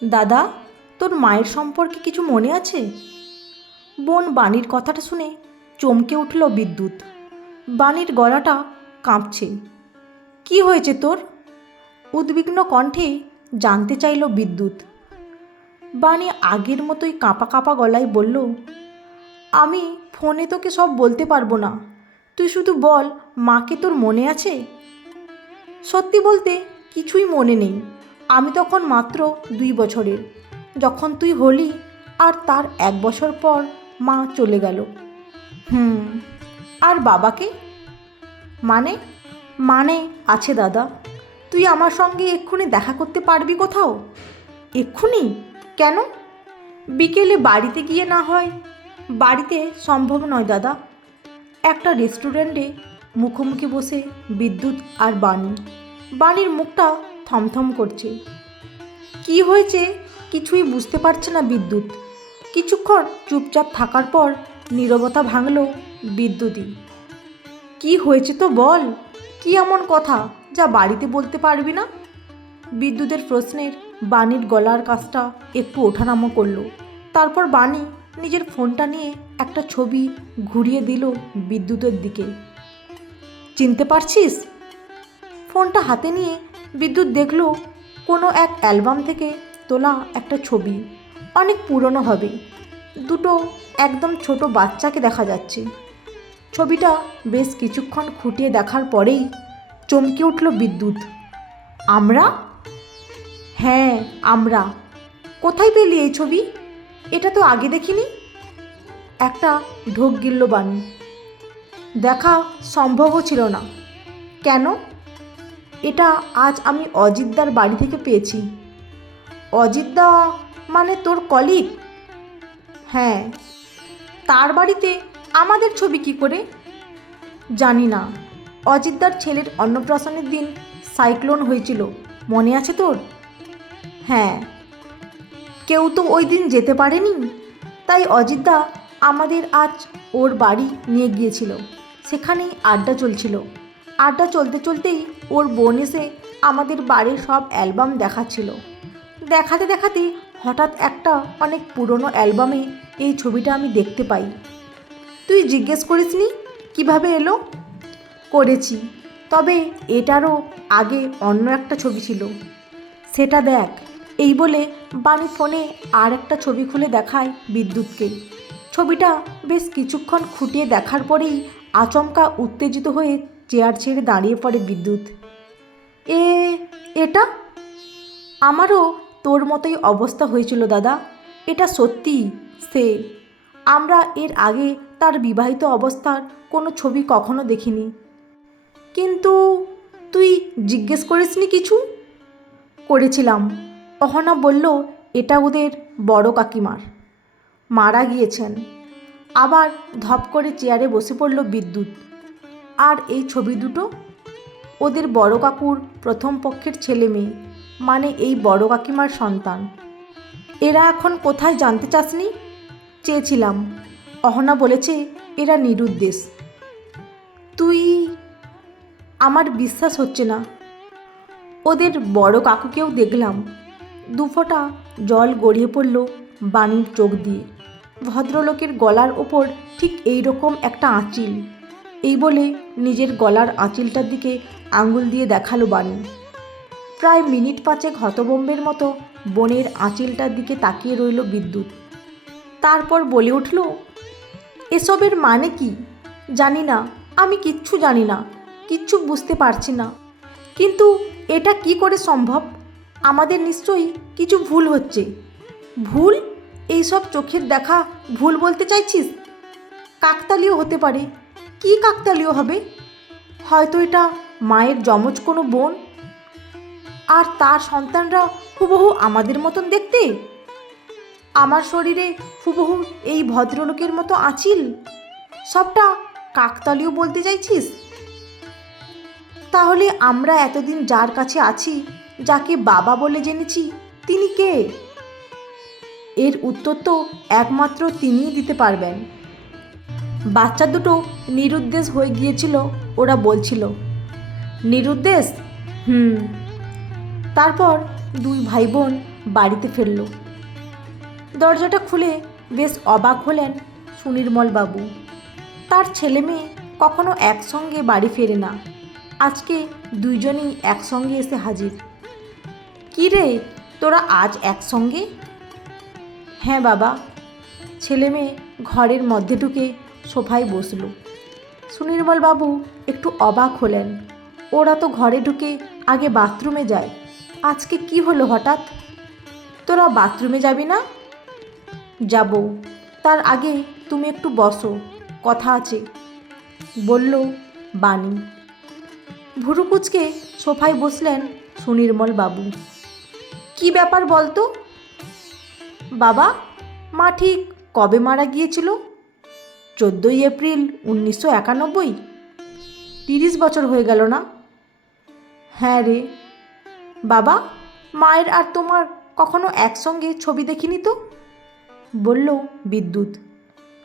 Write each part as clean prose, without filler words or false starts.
দাদা, তোর মায়ের সম্পর্কে কিছু মনে আছে? বোন বাণীর কথাটা শুনে চমকে উঠল বিদ্যুৎ। বাণীর গলাটা কাঁপছে। কি হয়েছে তোর? উদ্বিগ্ন কণ্ঠে জানতে চাইল বিদ্যুৎ। বাণী আগের মতোই কাঁপা কাঁপা গলায় বলল, আমি ফোনে তোকে সব বলতে পারবো না, তুই শুধু বল, মাকে তোর মনে আছে? সত্যি বলতে কিছুই মনে নেই। আমি তখন মাত্র 2 বছরের, যখন তুই হলি, আর তার 1 বছর পর মা চলে গেল। আর বাবাকে? মানে? মানে আছে দাদা। তুই আমার সঙ্গে এক্ষুনি দেখা করতে পারবি কোথাও? এক্ষুনি? কেন? বিকেলে বাড়িতে গিয়ে না হয়? বাড়িতে সম্ভব নয় দাদা। একটা রেস্টুরেন্টে মুখোমুখি বসে বিদ্যুৎ আর বাণী। বাণীর মুখটা থমথম করছে। কি হয়েছে কিছুই বুঝতে পারছে না বিদ্যুৎ। কিছুক্ষণ চুপচাপ থাকার পর নীরবতা ভাঙল বিদ্যুৎই। কি হয়েছে তো বল, কি এমন কথা যা বাড়িতে বলতে পারবি না? বিদ্যুতের প্রশ্নের বাণীর গলার কাছটা একটু ওঠানামা করলো। তারপর বাণী নিজের ফোনটা নিয়ে একটা ছবি ঘুরিয়ে দিল বিদ্যুতের দিকে। চিনতে পারছিস? ফোনটা হাতে নিয়ে বিদ্যুৎ দেখল কোনো এক অ্যালবাম থেকে তোলা একটা ছবি। অনেক পুরনো হবে। দুটো একদম ছোট বাচ্চাকে দেখা যাচ্ছে। ছবিটা বেশ কিছুক্ষণ খুঁটিয়ে দেখার পরেই চমকে উঠল বিদ্যুৎ। আমরা? হ্যাঁ, আমরা। কোথায় পেলি এই ছবি? এটা তো আগে দেখিনি। একটা ঢোক গিলল বাণী। দেখা সম্ভবও ছিল না। কেন? এটা আজ আমি অজিতদার বাড়ি থেকে পেয়েছি। অজিতদা মানে তোর কলিগ? হ্যাঁ। তার বাড়িতে আমাদের ছবি কি করে? জানি না। অজিতদার ছেলের অন্নপ্রাশনের দিন সাইক্লোন হয়েছিল, মনে আছে তোর? হ্যাঁ। কেউ তো ওই দিন যেতে পারেনি, তাই অজিতদা আমাদের আজ ওর বাড়ি নিয়ে গিয়েছিল। সেখানেই আড্ডা চলছিল। আড্ডা চলতে চলতেই ওর বোন এসে আমাদের বাড়ির সব অ্যালবাম দেখাচ্ছিল। দেখাতে দেখাতে হঠাৎ একটা অনেক পুরনো অ্যালবামে এই ছবিটা আমি দেখতে পাই। তুই জিজ্ঞেস করিসনি কিভাবে এলো? করেছি, তবে এটারও আগে অন্য একটা ছবি ছিল, সেটা দেখ। এই বলে বাণী ফোনে আর একটা ছবি খুলে দেখায় বিদ্যুৎকে। ছবিটা বেশ কিছুক্ষণ খুঁটিয়ে দেখার পরেই আচমকা উত্তেজিত হয়ে চেয়ার ছেড়ে দাঁড়িয়ে পড়ে বিদ্যুৎ। এটা? আমারও তোর মতোই অবস্থা হয়েছিল দাদা। এটা সত্যি সে। আমরা এর আগে তার বিবাহিত অবস্থার কোনো ছবি কখনো দেখিনি। কিন্তু তুই জিজ্ঞেস করিসনি কিছু? করেছিলাম। অহনা বলল এটা ওদের বড় কাকিমার, মারা গিয়েছেন। আবার ধপ করে চেয়ারে বসে পড়ল বিদ্যুৎ। আর এই ছবি দুটো ওদের বড় কাকুর প্রথম পক্ষের ছেলে মেয়ে, মানে এই বড় কাকিমার সন্তান। এরা এখন কোথায় জানতে চাসনি? চেয়েছিলাম। অহনা বলেছে এরা নিরুদ্দেশ। তুই? আমার বিশ্বাস হচ্ছে না। ওদের বড় কাকুকেও দেখলাম। দুফোঁটা জল গড়িয়ে পড়ল বাণীর চোখ দিয়ে। ভদ্রলোকের গলার ওপর ঠিক এই রকম একটা আঁচিল। এই বলে নিজের গলার আঁচিলটার দিকে আঙুল দিয়ে দেখালো বাণী। প্রায় মিনিট 5 হতভম্বের মতো বোনের আঁচিলটার দিকে তাকিয়ে রইল বিদ্যুৎ। তারপর বলে উঠল, এসবের মানে কি? জানি না, আমি কিচ্ছু জানি না, কিচ্ছু বুঝতে পারছি না। কিন্তু এটা কি করে সম্ভব? আমাদের নিশ্চয়ই কিছু ভুল হচ্ছে। ভুল? এইসব চোখের দেখা ভুল বলতে চাইছিস? কাকতালীয় হতে পারে। কি কাকতালীয় হবে? হয়তো এটা মায়ের যমজ কোনো বোন, আর তার সন্তানরা হুবহু আমাদের মতন দেখতে। আমার শরীরে হুবহু এই ভদ্রলোকের মতো আঁচিল। সবটা কাকতালীয় বলতে চাইছিস? তাহলে আমরা এতদিন যার কাছে আছি, যাকে বাবা বলে জেনেছি, তিনি কে? এর উত্তর তো একমাত্র তিনিই দিতে পারবেন। বাচ্চা দুটো নিরুদ্দেশ হয়ে গিয়েছিল, ওরা বলছিল। নিরুদ্দেশ? তারপর দুই ভাই বোন বাড়িতে ফিরল। দরজাটা খুলে বেশ অবাক হলেন সুনির্মল বাবু। তার ছেলে মেয়ে কখনো একসঙ্গে বাড়ি ফেরে না, আজকে দুইজনেই একসঙ্গে এসে হাজির। কী রে, তোরা আজ একসঙ্গে? হ্যাঁ বাবা। ছেলে মেয়ে ঘরের মধ্যে ঢুকে সোফায় বসল। সুনির্মল বাবু একটু অবাক হলেন। ওরা তো ঘরে ঢুকে আগে বাথরুমে যায়, আজকে কি হলো হঠাৎ? তোরা বাথরুমে যাবি না? যাব, তার আগে তুমি একটু বসো, কথা আছে, বলল বাণী। ভুরু কুঁচকে সোফায় বসলেন সুনির্মল বাবু। কি ব্যাপার বলতো? বাবা, মা ঠিক কবে মারা গিয়েছিল? 14ই এপ্রিল 1991। 30 বছর হয়ে গেল না? হ্যাঁ রে। বাবা, মায়ের আর তোমার কখনো একসঙ্গে ছবি দেখিনি তো, বলল বিদ্যুৎ।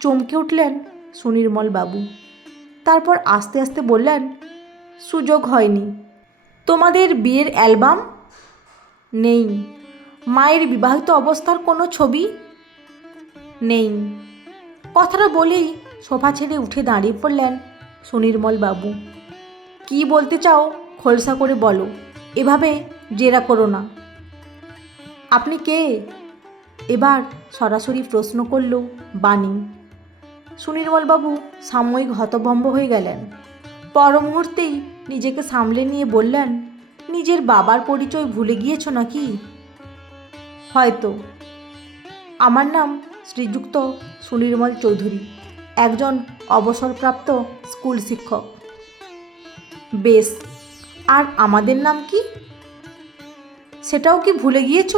চমকে উঠলেন সুনির্মল বাবু। তারপর আস্তে আস্তে বললেন, সুযোগ হয়নি। তোমাদের বিয়ের অ্যালবাম নেই? মায়ের বিবাহিত অবস্থার কোনো ছবি নেই? কথাটা বলেই সোফা ছেড়ে উঠে দাঁড়িয়ে পড়লেন সুনির্মল বাবু। কি বলতে চাও খোলসা করে বলো, এভাবে জেরা করো না। আপনি কে? এবার সরাসরি প্রশ্ন করল বাণী। সুনির্মলবাবু সাময়িক হতভম্ব হয়ে গেলেন। পর মুহূর্তেই নিজেকে সামলে নিয়ে বললেন, নিজের বাবার পরিচয় ভুলে গিয়েছ নাকি? হয়তো। আমার নাম শ্রীযুক্ত সুনির্মল চৌধুরী, একজন অবসরপ্রাপ্ত স্কুল শিক্ষক। বেশ, আর আমাদের নাম কি? সেটাও কি ভুলে গিয়েছ?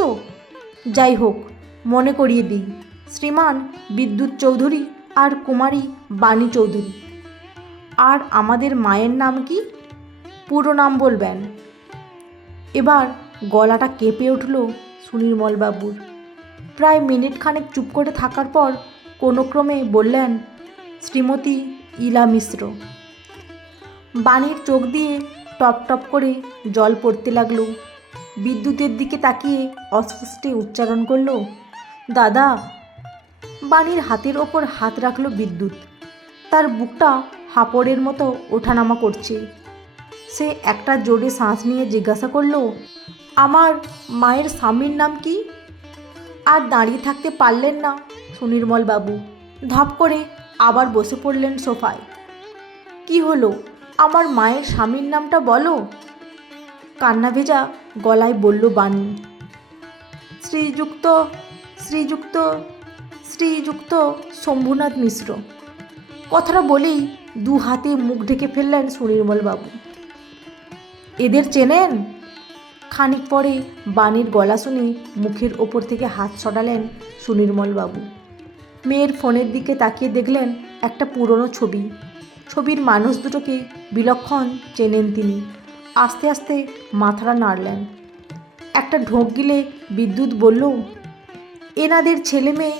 যাই হোক, মনে করিয়ে দিই, শ্রীমান বিদ্যুৎ চৌধুরী আর কুমারী বাণী চৌধুরী। আর আমাদের মায়ের নাম কি? পুরো নাম বলবেন। এবার গলাটা কেঁপে উঠল সুনির্মল বাবুর। প্রায় মিনিট খানেক চুপ করে থাকার পর কোনো ক্রমে বললেন, শ্রীমতী ইলা মিশ্র। বাণীর চোখ দিয়ে টপ টপ করে জল পড়তে লাগলো। বিদ্যুতের দিকে তাকিয়ে অস্পষ্টে উচ্চারণ করল, দাদা। বাণীর হাতের ওপর হাত রাখল বিদ্যুৎ। তার বুকটা হাঁপড়ের মতো ওঠানামা করছে। সে একটা জোরে শ্বাস নিয়ে জিজ্ঞাসা করল, আমার মায়ের স্বামীর নাম কি? আর দাঁড়িয়ে থাকতে পারলেন না সুনির্মল বাবু, ধপ করে আবার বসে পড়লেন সোফায়। কি হলো, আমার মায়ের স্বামীর নামটা বলো, কান্না ভেজা গলায় বলল বাণী। শ্রীযুক্ত শ্রীযুক্ত শ্রীযুক্ত শম্ভুনাথ মিশ্র। কথাটা বলেই দু হাতে মুখ ঢেকে ফেললেন সুনির্মল বাবু। এদের চেনেন? খানিক পরে বাণীর গলা শুনে মুখের ওপর থেকে হাত সরালেন সুনির্মল বাবু। মেয়ের ফোনের দিকে তাকিয়ে দেখলেন একটা পুরনো ছবি। ছবির মানুষ দুটোকে বিলক্ষণ চেনেন তিনি। আস্তে আস্তে মাথাটা নাড়লেন। একটা ঢোক গিলে বিদ্যুৎ বলল, এনাদের ছেলে মেয়ে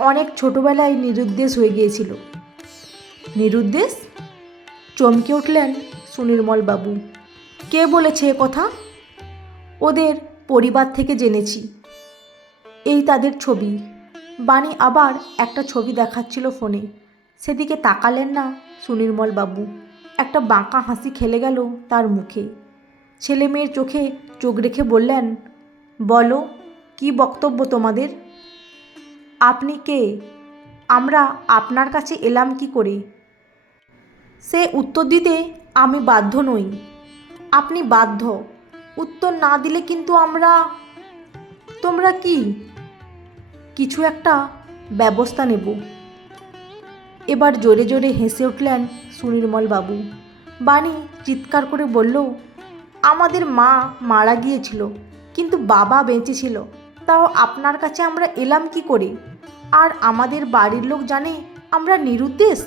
অনেক ছোটোবেলায় নিরুদ্দেশ হয়ে গিয়েছিল। নিরুদ্দেশ? চমকে উঠলেন সুনির্মল বাবু। কে বলেছে এ কথা? ওদের পরিবার থেকে জেনেছি। এই তাদের ছবি। বাণী আবার একটা ছবি দেখাচ্ছিল ফোনে। সেদিকে তাকালেন না সুনির্মল বাবু। একটা বাঁকা হাসি খেলে গেল তার মুখে। ছেলে মেয়ের চোখে চোখ রেখে বললেন, বলো, কি বক্তব্য তোমাদের? আপনি কে? আমরা আপনার কাছে এলাম কি করে? সে উত্তর দিতে আমি বাধ্য নই। আপনি বাধ্য। উত্তর না দিলে কিন্তু আমরা। তোমরা কি? কিছু একটা ব্যবস্থা নেব। এবার জোরে জোরে হেসে উঠলেন সুনির্মল বাবু। বাণী চিৎকার করে বলল, আমাদের মা মারা গিয়েছিল, কিন্তু বাবা বেঁচে ছিল। তাও আপনার কাছে আমরা এলাম কি করে? আর আমাদের বাড়ির লোক জানে আমরা নিরুদ্দেশ?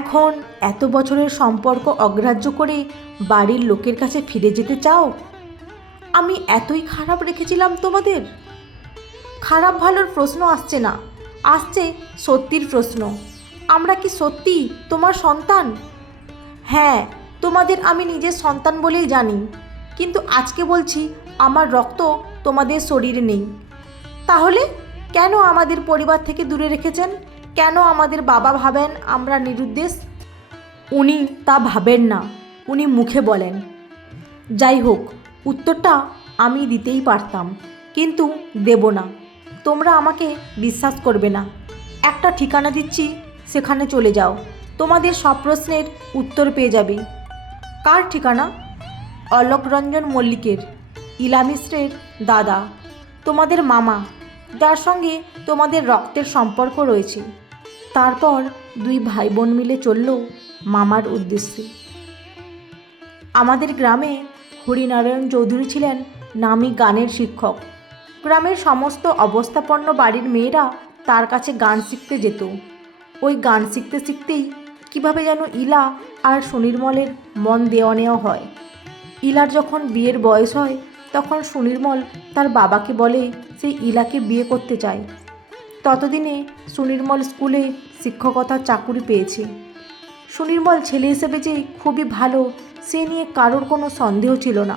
এখন এত বছরের সম্পর্ক অগ্রাহ্য করে বাড়ির লোকের কাছে ফিরে যেতে চাও? আমি এতই খারাপ রেখেছিলাম তোমাদের? খারাপ ভালোর প্রশ্ন আসছে না, আসছে সত্যির প্রশ্ন। আমরা কি সত্যি তোমার সন্তান? হ্যাঁ, তোমাদের আমি নিজের সন্তান বলেই জানি, কিন্তু আজকে বলছি আমার রক্ত তোমাদের শরীর নেই। তাহলে কেন আমাদের পরিবার থেকে দূরে রেখেছেন? কেন আমাদের বাবা ভাবেন আমরা নিরুদ্দেশ? উনি তা ভাবেন না, উনি মুখে বলেন। যাই হোক, উত্তরটা আমি দিতেই পারতাম, কিন্তু দেব না। তোমরা আমাকে বিশ্বাস করবে না। একটা ঠিকানা দিচ্ছি, সেখানে চলে যাও, তোমাদের সব প্রশ্নের উত্তর পেয়ে যাবে। কার ঠিকানা? অলোকরঞ্জন মল্লিকের, ইলা মিশ্রের দাদা, তোমাদের মামা, যার সঙ্গে তোমাদের রক্তের সম্পর্ক রয়েছে। তারপর দুই ভাই বোন মিলে চলল মামার উদ্দেশ্যে। আমাদের গ্রামে হরিনারায়ণ চৌধুরী ছিলেন নামী গানের শিক্ষক। গ্রামের সমস্ত অবস্থাপন্ন বাড়ির মেয়েরা তার কাছে গান শিখতে যেত। ওই গান শিখতে শিখতেই কীভাবে যেন ইলা আর সুনির্মলের মন দেওয়া নেওয়া হয়। ইলার যখন বিয়ের বয়স হয় তখন সুনির্মল তার বাবাকে বলে সে ইলাকে বিয়ে করতে চায়। ততদিনে সুনির্মল স্কুলে শিক্ষকতার চাকুরি পেয়েছে। সুনির্মল ছেলে হিসেবে যে খুবই ভালো সে নিয়ে কারোর কোনো সন্দেহ ছিল না,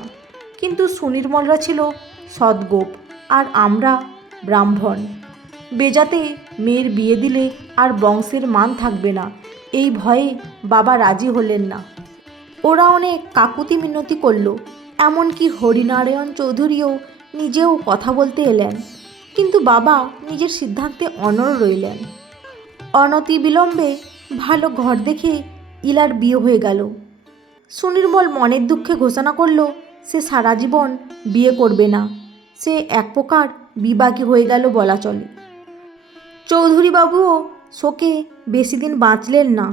কিন্তু সুনির্মলরা ছিল সদ্গোপ আর আমরা ব্রাহ্মণ। বেজাতে মেয়ের বিয়ে দিলে আর বংশের মান থাকবে না, এই ভয়ে বাবা রাজি হলেন না। ওরা অনেক কাকুতি মিনতি করল, এমনকি হরিনারায়ণ চৌধুরীও নিজেও কথা বলতে এলেন, কিন্তু বাবা নিজের সিদ্ধান্তে অনড় রইলেন। অনতি বিলম্বে ভালো ঘর দেখে ইলার বিয়ে হয়ে গেল। সুনির্মল মনের দুঃখে ঘোষণা করল সে সারা জীবন বিয়ে করবে না। সে এক প্রকার বিবাগী হয়ে গেল বলা চলে। চৌধুরীবাবুও শোকে বেশি দিন বাঁচলেন না।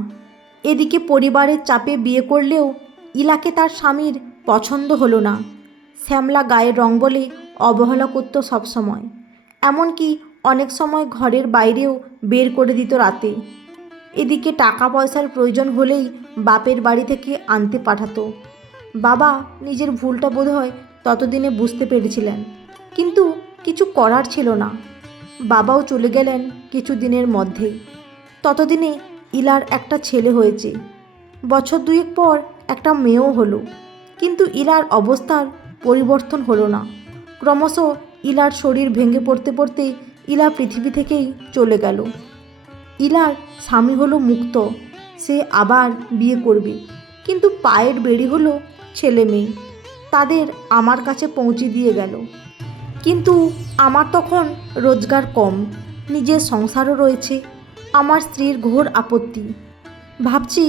এদিকে পরিবারের চাপে বিয়ে করলেও ইলাকে তার স্বামীর পছন্দ হলো না। শ্যামলা গায়ের রং বলে অবহেলা করত সবসময়, এমনকি অনেক সময় ঘরের বাইরেও বের করে দিত রাতে। এদিকে টাকা পয়সার প্রয়োজন হলেই বাপের বাড়ি থেকে আনতে পাঠাতো। বাবা নিজের ভুলটা বোধহয় ততদিনে বুঝতে পেরেছিলেন, কিন্তু কিছু করার ছিল না। বাবাও চলে গেলেন কিছুদিনের মধ্যেই। ততদিনে ইলার একটা ছেলে হয়েছে। বছর দুয়েক পর একটা মেয়েও হলো, কিন্তু ইলার অবস্থার পরিবর্তন হলো না। ক্রমশ ইলার শরীর ভেঙে পড়তে পড়তে ইলা পৃথিবী থেকেই চলে গেল। ইলার স্বামী হলো মুক্ত, সে আবার বিয়ে করবে, কিন্তু পায়ের বেড়ি হলো ছেলে মেয়ে, তাদের আমার কাছে পৌঁছে দিয়ে গেল। কিন্তু আমার তখন রোজগার কম, নিজের সংসারও রয়েছে। আমার স্ত্রীর ঘোর আপত্তি। ভাবছি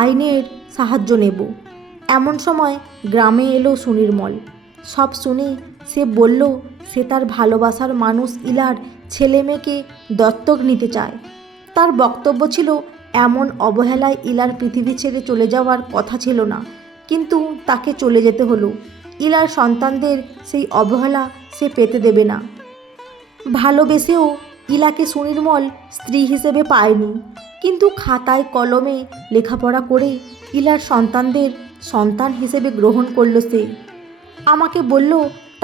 আইনের সাহায্য নেব। এমন সময় গ্রামে এলো সুনির্মল। সব শুনে সে বলল সে তার ভালোবাসার মানুষ ইলার ছেলে মেয়েকে দত্তক নিতে চায়। তার বক্তব্য ছিল এমন অবহেলায় ইলার পৃথিবী ছেড়ে চলে যাওয়ার কথা ছিল না, কিন্তু তাকে চলে যেতে হলো। ইলার সন্তানদের সেই অবহেলা সে পেতে দেবে না। ভালোবেসেও ইলাকে সুনির্মল স্ত্রী হিসেবে পায়নি, কিন্তু খাতায় কলমে লেখাপড়া করে ইলার সন্তানদের সন্তান হিসেবে গ্রহণ করল সে। আমাকে বলল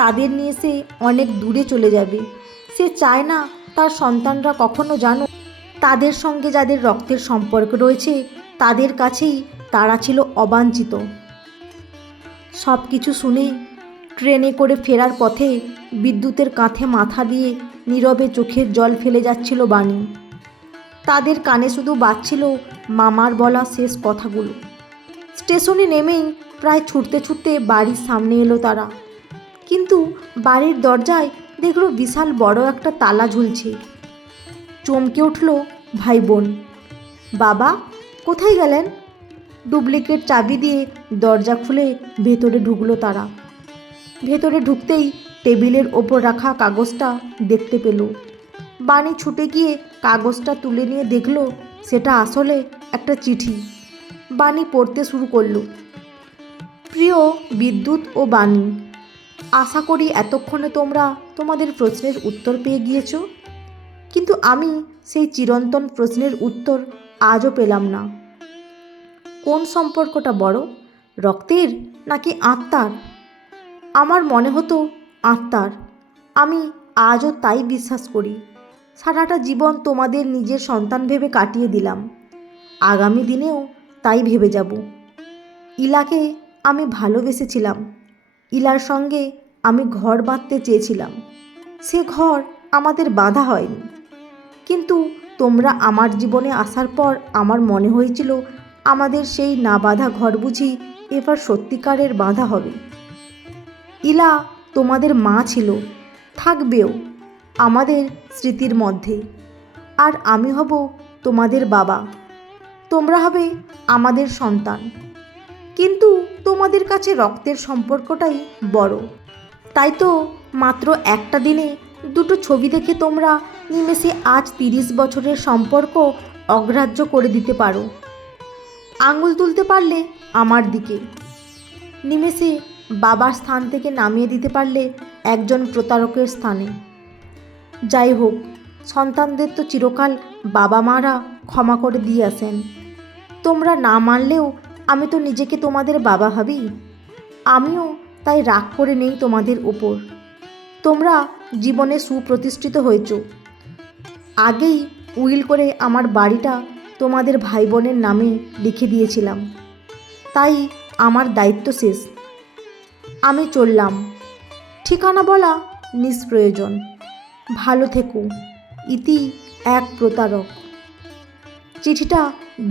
তাদের নিয়ে সে অনেক দূরে চলে যাবে। সে চায় না তার সন্তানরা কখনো জানো তাদের সঙ্গে যাদের রক্তের সম্পর্ক রয়েছে তাদের কাছেই তারা ছিল অবাঞ্ছিত। সব কিছু শুনে ট্রেনে করে ফেরার পথে বিদ্যুতের কাঁধে মাথা দিয়ে নীরবে চোখের জল ফেলে যাচ্ছিল বাণী। তাদের কানে শুধু বাজছিল মামার বলা শেষ কথাগুলো। স্টেশনে নেমেই প্রায় ছুটতে ছুটতে বাড়ির সামনে এলো তারা, কিন্তু বাড়ির দরজায় দেখলো বিশাল বড় একটা তালা ঝুলছে। চমকে উঠল ভাই বোন। বাবা কোথায় গেলেন? ডুপ্লিকেট চাবি দিয়ে দরজা খুলে ভেতরে ঢুকলো তারা। ভেতরে ঢুকতেই টেবিলের ওপর রাখা কাগজটা দেখতে পেল। বাণী ছুটে গিয়ে কাগজটা তুলে নিয়ে দেখল সেটা আসলে একটা চিঠি। বাণী পড়তে শুরু করলো। প্রিয় বিদ্যুৎ ও বাণী, আশা করি এতক্ষণে তোমরা তোমাদের প্রশ্নের উত্তর পেয়ে গিয়েছো, কিন্তু আমি সেই চিরন্তন প্রশ্নের উত্তর আজও পেলাম না। কোন সম্পর্কটা বড়, রক্তের নাকি আত্মার? আমার মনে হতো আত্মার। আমি আজও তাই বিশ্বাস করি। সারাটা জীবন তোমাদের নিজের সন্তান ভেবে কাটিয়ে দিলাম, আগামী দিনেও তাই ভেবে যাব। ইলাকে আমি ভালোবেসেছিলাম। ইলার সঙ্গে আমি ঘর বাঁধতে চেয়েছিলাম, সে ঘর আমাদের বাঁধা হয়নি। কিন্তু তোমরা আমার জীবনে আসার পর আমার মনে হয়েছিল আমাদের সেই না বাঁধা ঘর বুঝি এবার সত্যিকারের বাঁধা হবে। ইলা তোমাদের মা ছিল, থাকবেও আমাদের স্মৃতির মধ্যে। আর আমি হব তোমাদের বাবা, তোমরা হবে আমাদের সন্তান। কিন্তু তোমাদের কাছে রক্তের সম্পর্কটাই বড়। তাই তো মাত্র একটা দিনে দুটো ছবি দেখে তোমরা নিমেষে আজ 30 বছরের সম্পর্ক অগ্রাহ্য করে দিতে পারো। আঙুল তুলতে পারলে আমার দিকে, নিমেষে বাবার স্থান থেকে নামিয়ে দিতে পারলে একজন প্রতারকের স্থানে। যাই হোক, সন্তানদের তো চিরকাল বাবা মারা ক্ষমা করে দিয়ে আসেন। তোমরা না মানলেও আমি তো নিজেকে তোমাদের বাবা ভাবি। আমিও তাই রাগ করে নেই তোমাদের ওপর। তোমরা জীবনে সুপ্রতিষ্ঠিত হয়েছ। আগেই উইল করে আমার বাড়িটা তোমাদের ভাই বোনের নামে লিখে দিয়েছিলাম, তাই আমার দায়িত্ব শেষ। আমি চললাম। ঠিকানা বলা নিষ্প্রয়োজন। ভালো থেকো। ইতি, এক প্রতারক। চিঠিটা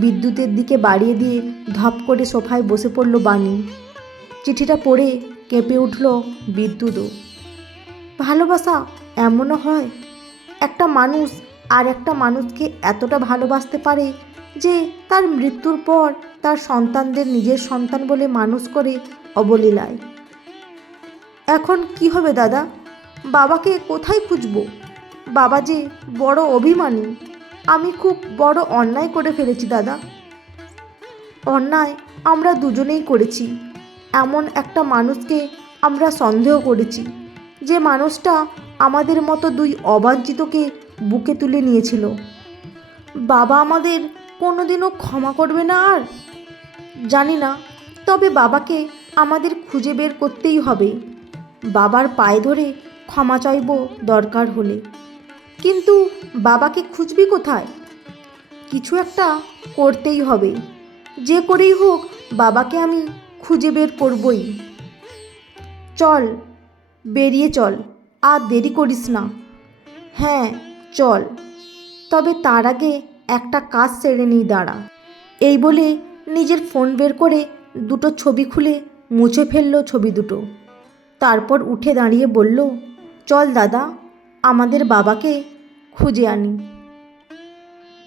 বিদ্যুতের দিকে বাড়িয়ে দিয়ে ধপ করে সোফায় বসে পড়ল বাণী। চিঠিটা পড়ে কেঁপে উঠল বিদ্যুৎও। ভালোবাসা এমনও হয়, একটা মানুষ আর একটা মানুষকে এতটা ভালোবাসতে পারে যে তার মৃত্যুর পর তার সন্তানদের নিজের সন্তান বলে মানুষ করে অবলীলায়। এখন কি হবে দাদা? বাবাকে কোথায় খুঁজব? বাবা যে বড় অভিমানী। আমি খুব বড় অন্যায় করে ফেলেছি দাদা। অন্যায় আমরা দুজনেই করেছি। এমন একটা মানুষকে আমরা সন্দেহ করেছি, যে মানুষটা আমাদের মতো দুই অবাঞ্ছিতকে বুকে তুলে নিয়েছিল। বাবা আমাদের কোনোদিনও ক্ষমা করবে না আর? জানি না, তবে বাবাকে আমাদের খুঁজে বের করতেই হবে। বাবার পায়ে ধরে ক্ষমা চাইব দরকার হলে। কিন্তু বাবাকে খুঁজবি কোথায়? কিছু একটা করতেই হবে। যে করেই হোক বাবাকে আমি খুঁজে বের করবই। চল, বেরিয়ে চল, আর দেরি করিস না। হ্যাঁ চল, তবে তার আগে একটা কাজ সেরে নিই দাঁড়া। এই বলে নিজের ফোন বের করে দুটো ছবি খুলে মুছে ফেললো ছবি দুটো। তারপর উঠে দাঁড়িয়ে বলল, চল দাদা, আমাদের বাবাকে খুঁজে আনি।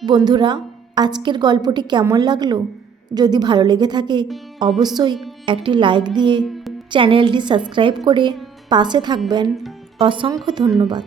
বন্ধুরা, আজকের গল্পটি কেমন লাগলো? যদি ভালো লেগে থাকে অবশ্যই একটি লাইক দিয়ে চ্যানেলটি সাবস্ক্রাইব করে পাশে থাকবেন। অসংখ্য ধন্যবাদ।